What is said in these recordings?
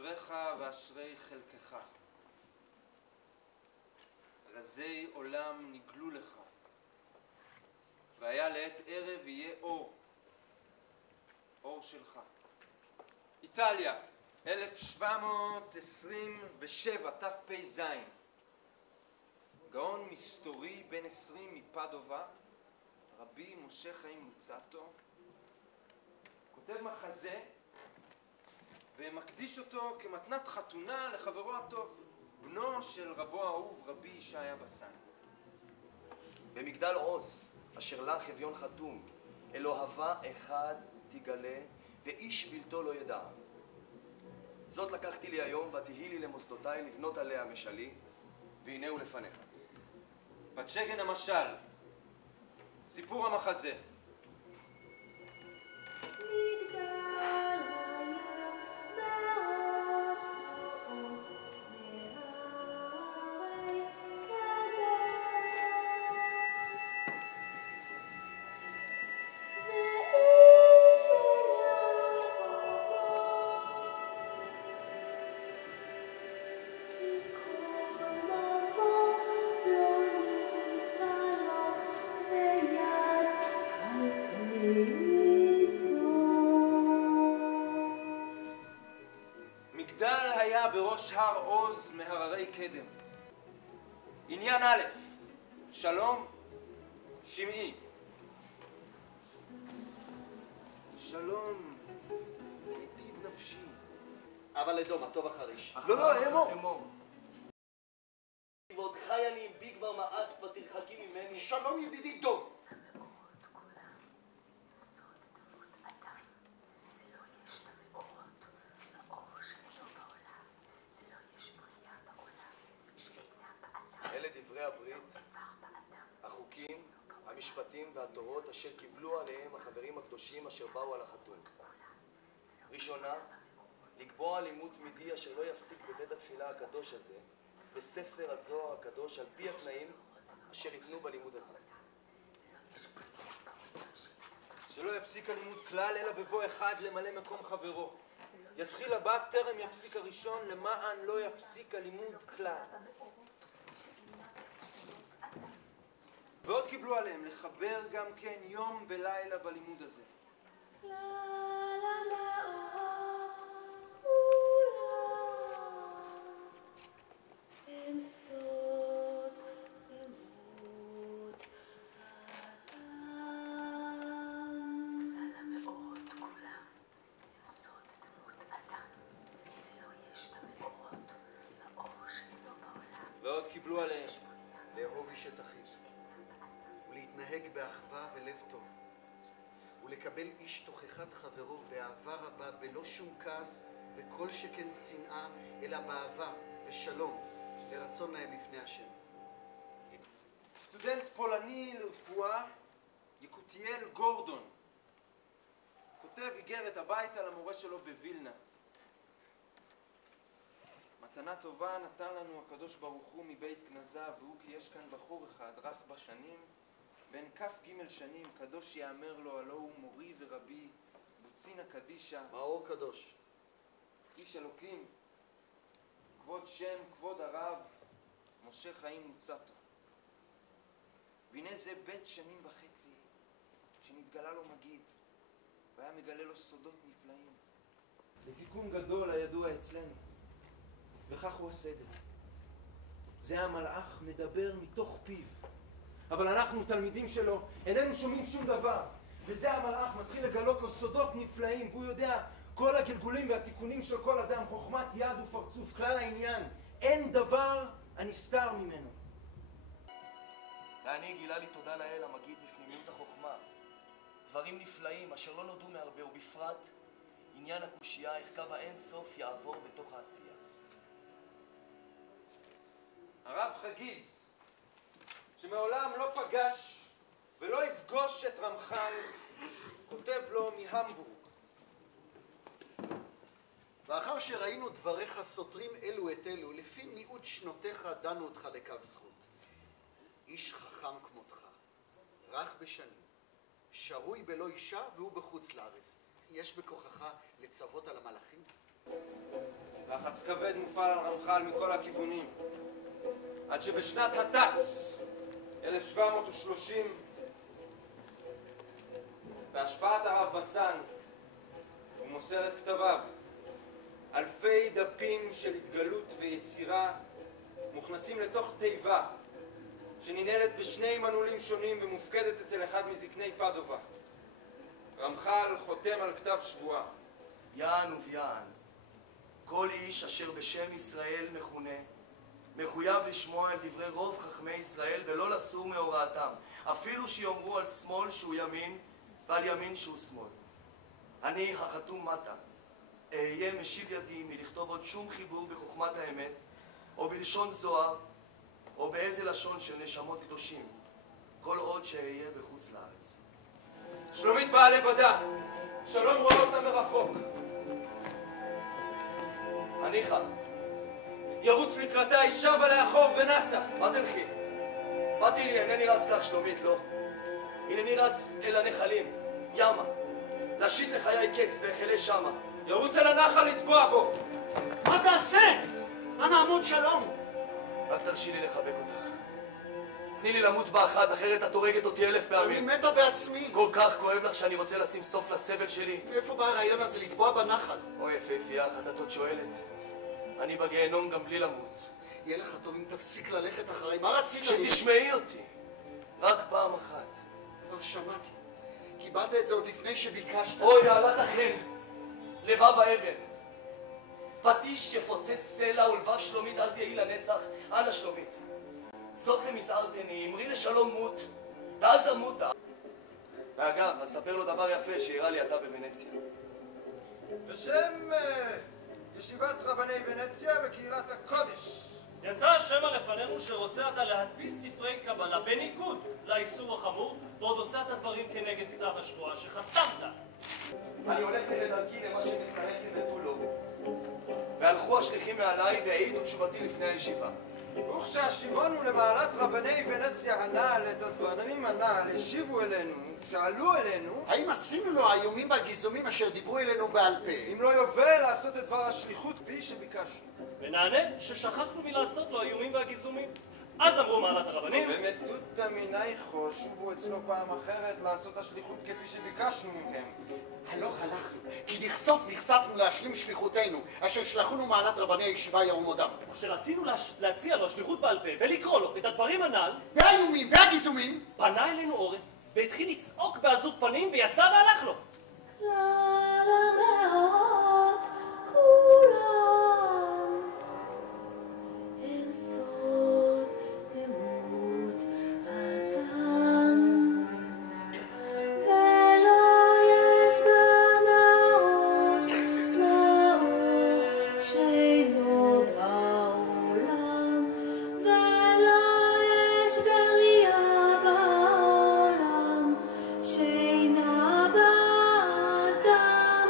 אשריך ואשרי חלקך. רזי עולם נגלו לך, והיה לעת ערב יהיה אור, אור שלך. איטליה, 1727, תפ"ז. גאון מסתורי בן 20 מפדובה, רבי משה חיים לוצאטו, כותב מחזה ומקדיש אותו כמתנת חתונה לחברו הטוב, בנו של רבו האהוב רבי ישעיה בסן. במגדל עוז, אשר לך אביון חתום, אלוהבה אחד תגלה, ואיש בלתו לא ידע. זאת לקחתי לי היום, ותהי לי למוסדותיי לבנות עליה משלי, והנה הוא לפניך. בת שגן המשל, סיפור המחזה. מגדל היה בראש הר עוז מהררי קדם. עניין א', שלום שמעי. שלום ידיד נפשי. אבל אדום, הטוב החריש. לא, אמור. ועוד חי אני עם בי כבר מאס, כבר תרחקי ממני. שלום ידידי דום. אלה דברי הברית, החוקים, המשפטים והתורות אשר קיבלו עליהם החברים הקדושים אשר באו על החתום. ראשונה, לקבוע לימוד תמידי אשר לא יפסיק בבית התפילה הקדוש הזה, בספר הזוהר הקדוש, על פי התנאים אשר ייתנו בלימוד הזה. שלא יפסיק הלימוד כלל, אלא בבוא אחד למלא מקום חברו. יתחיל הבא טרם יפסיק הראשון, למען לא יפסיק הלימוד כלל. ועוד קיבלו עליהם לחבר גם כן יום ולילה בלימוד הזה. כלל המאות כולם הם סוד דמות האדם. כלל המאות כולם הם סוד דמות אדם, ולא יש במאורות האור שלו בעולם. ועוד קיבלו עליהם לאהוב איש את אחיו, ולהתנהג באחווה ולב טוב, ולקבל איש תוכחת חברו באהבה רבה, בלא שום כעס וכל שכן שנאה, אלא באהבה ושלום, לרצון להם לפני השם. סטודנט פולני לרפואה, יקותיאל גורדון, כותב איגרת הביתה למורה שלו בווילנה. מתנה טובה נתן לנו הקדוש ברוך הוא מבית גנזה, והוא כי יש כאן בחור אחד רך בשנים, בן כ"ג שנים, קדוש יאמר לו, הלא הוא מורי ורבי, בוצינה קדישה. מאור קדוש. איש אלוקים, כבוד שם, כבוד הרב, משה חיים לוצאטו. והנה זה בית שנים וחצי, שנתגלה לו מגיד, והיה מגלה לו סודות נפלאים. לתיקון גדול הידוע אצלנו, וכך הוא הסדר. זה המלאך מדבר מתוך פיו, אבל אנחנו, תלמידים שלו, איננו שומעים שום דבר. וזה המלאך מתחיל לגלות לו סודות נפלאים, והוא יודע כל הגלגולים והתיקונים של כל אדם, חוכמת יד ופרצוף, כלל העניין. אין דבר הנסתר ממנו. ואני גילה לי תודה לאל המגיד בפנימיות החוכמה. דברים נפלאים אשר לא נודעו מהרבה, ובפרט עניין הקושייה, איך קו האין סוף יעבור בתוך העשייה. הרב חגיז, שמעולם לא פגש ולא יפגוש את רמח"ל, כותב לו מהמבורג. ואחר שראינו דבריך סותרים אלו את אלו, לפי מיעוט שנותיך דנו אותך לקו זכות. איש חכם כמותך, רך בשנים, שרוי בלא אישה והוא בחוץ לארץ. יש בכוחך לצוות על המלאכים? לחץ כבד מופעל על רמח"ל מכל הכיוונים, עד שבשנת התץ 1730, בהשפעת הרב בסן, הוא מוסר את כתביו. אלפי דפים של התגלות ויצירה מוכנסים לתוך תיבה שננעלת בשני מנעולים שונים ומופקדת אצל אחד מזקני פדובה. רמח"ל חותם על כתב שבועה. יען וביען, כל איש אשר בשם ישראל מכונה, מחויב לשמוע על דברי רוב חכמי ישראל ולא לסור מהוראתם, אפילו שיאמרו על שמאל שהוא ימין ועל ימין שהוא שמאל. אני, החתום מטה, אהיה משיב ידי מלכתוב עוד שום חיבור בחוכמת האמת, או בלשון זוהר, או באיזה לשון של נשמות קדושים, כל עוד שאהיה בחוץ לארץ. שלומית באה לבדה, שלום רואה אותה מרחוק. הניחה. ירוץ לקראתה, היא שבה לאחור ונסה. מה תלכי? מה תראי? אינני רץ לך, שלומית, לא. הנני רץ אל הנחלים, ימה. להשית לחיי קץ ואחלה שמה. ירוץ אל הנחל לטבוע בו. מה תעשה? אנא עמוד שלום. רק תרשי לי לחבק אותך. תני לי למות באחת, אחרת את הורגת אותי 1000 פעמים. אני מתה בעצמי. כל כך כואב לך שאני רוצה לשים סוף לסבל שלי. מאיפה בא הרעיון הזה לטבוע בנחל? אוי, יפהפייה, את עוד שואלת. אני בגיהנום גם בלי למות. יהיה לך טוב אם תפסיק ללכת אחריי. מה רצית? שתשמעי אותי. רק פעם אחת. כבר שמעתי. קיבלת את זה עוד לפני שביקשת. אוי, נעלת החן. לבב האבן. פטיש יפוצץ סלע ולבב שלומית אז יהי לנצח. אנא שלומית. זאת למזערתני, אמרי לשלום מות, ואז אמותה. ואגב, אספר לו דבר יפה שהראה לי אתה בוונציה. בשם ישיבת רבני ונציה וקהילת הקודש. יצא השמע לפנינו שרוצה אתה להדפיס ספרי קבלה בניגוד לאיסור החמור, ועוד עושה את הדברים כנגד כתב השבועה שחתמת. אני הולך לדרכי למה שמשחק ותו לו. והלכו השליחים מעליי והעידו תשובתי לפני הישיבה. וכשהשיבונו למעלת רבני ונציה הנ"ל את הדברים הנ"ל השיבו אלינו, שאלו אלינו, האם עשינו לו האיומים והגיזומים אשר דיברו אלינו בעל פה? אם לא יובל לעשות את דבר השליחות כפי שביקשנו. ונענה ששכחנו מלעשות לו האיומים והגיזומים. אז אמרו מעלת הרבנים, במטותא מנייכו שובו אצלו פעם אחרת לעשות השליחות כפי שביקשנו מכם. הלוך הלכנו, כי נחשפנו להשלים שליחותנו, אשר שלחונו מעלת רבני הישיבה ירום עודם. וכשרצינו להציע לו שליחות בעל פה ולקרוא לו את הדברים הנ"ל, והאיומים והגיזומים, פנה אלינו עורף והתחיל לצעוק בעזות פנים ויצא והלך לו. כלל המאות כולם הם סוד דמות אדם, ולא יש במעות מאור שאינו בעולם, ולא יש בריאה בעולם שאינה באדם,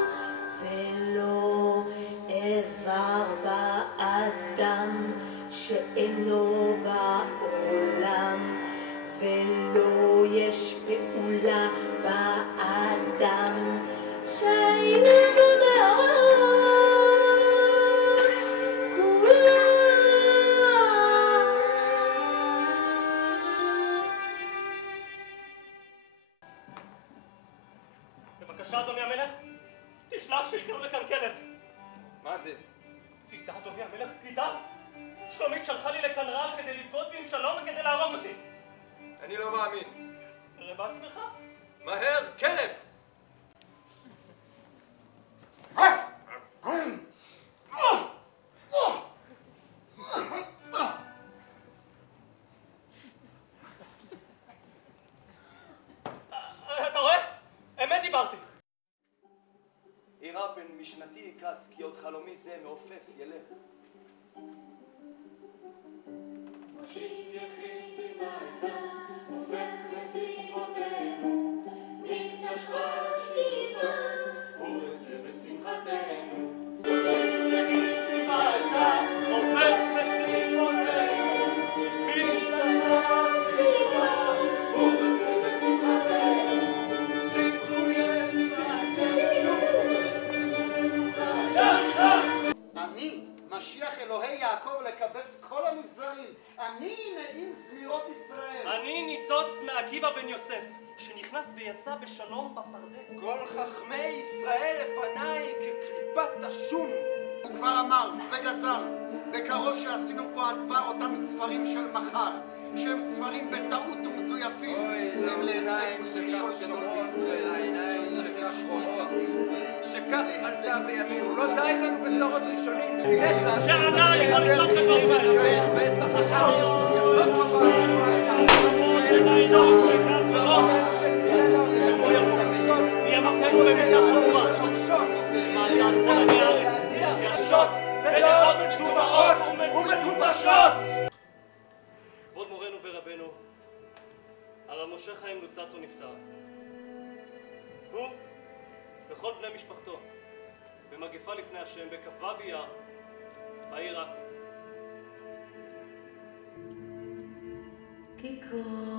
ולא איבר באדם שאינו בעולם, ולא יש פעולה באדם שאינה במאות כולם. בבקשה, אדוני המלך, תשלח שיקראו לכאן כלב. מה זה? כיתה, אדוני המלך, כיתה? שלומית שלחה לי לכאן רעל כדי לבגוד בי עם שלום וכדי להרוג אותי. אני לא מאמין. ראה בעצמך. מהר, כלב! אתה רואה? אמת דיברתי. אירע בן משנתי יקץ, כי עוד חלומי זה מעופף ילך. מושיב יחיד במעלה, הופך משימותינו, מקדשך שקיפה, ורצה בשמחתנו. מושיב יחיד במעלה, הופך משימותינו, מקדשך שקיפה, ורצה בשמחתנו. אני אני, משיח אלוהי יעקב לקבץ כל המגזרים. אני נעים זמירות ישראל. אני ניצוץ מעקיבא בן יוסף, שנכנס ויצא בשלום בפרדס. כל חכמי ישראל לפניי כקליפת השום. הוא כבר אמר וגזר בקרוב שעשינו פה על דבר אותם ספרים של מחר, שהם ספרים בטעות ומזויפים, הם להישג ולכשול גדול בישראל, שהולכת שמיטה בישראל. שכך עלתה בימינו, לא די לנו בצרות ראשונים, שענה יכול לתמוך בדברים האלה. ואת לחשות, לא קרובה מי אמרתנו במילה חמורה? מה יעצור מהארץ? ירשות ודעות מטובעות ומטופשות! כבוד מורנו ורבנו, הרב משה חיים לוצאטו נפטר. הוא וכל בני משפחתו במגפה לפני השם בכ"ו באייר בעיר עכו. כי כל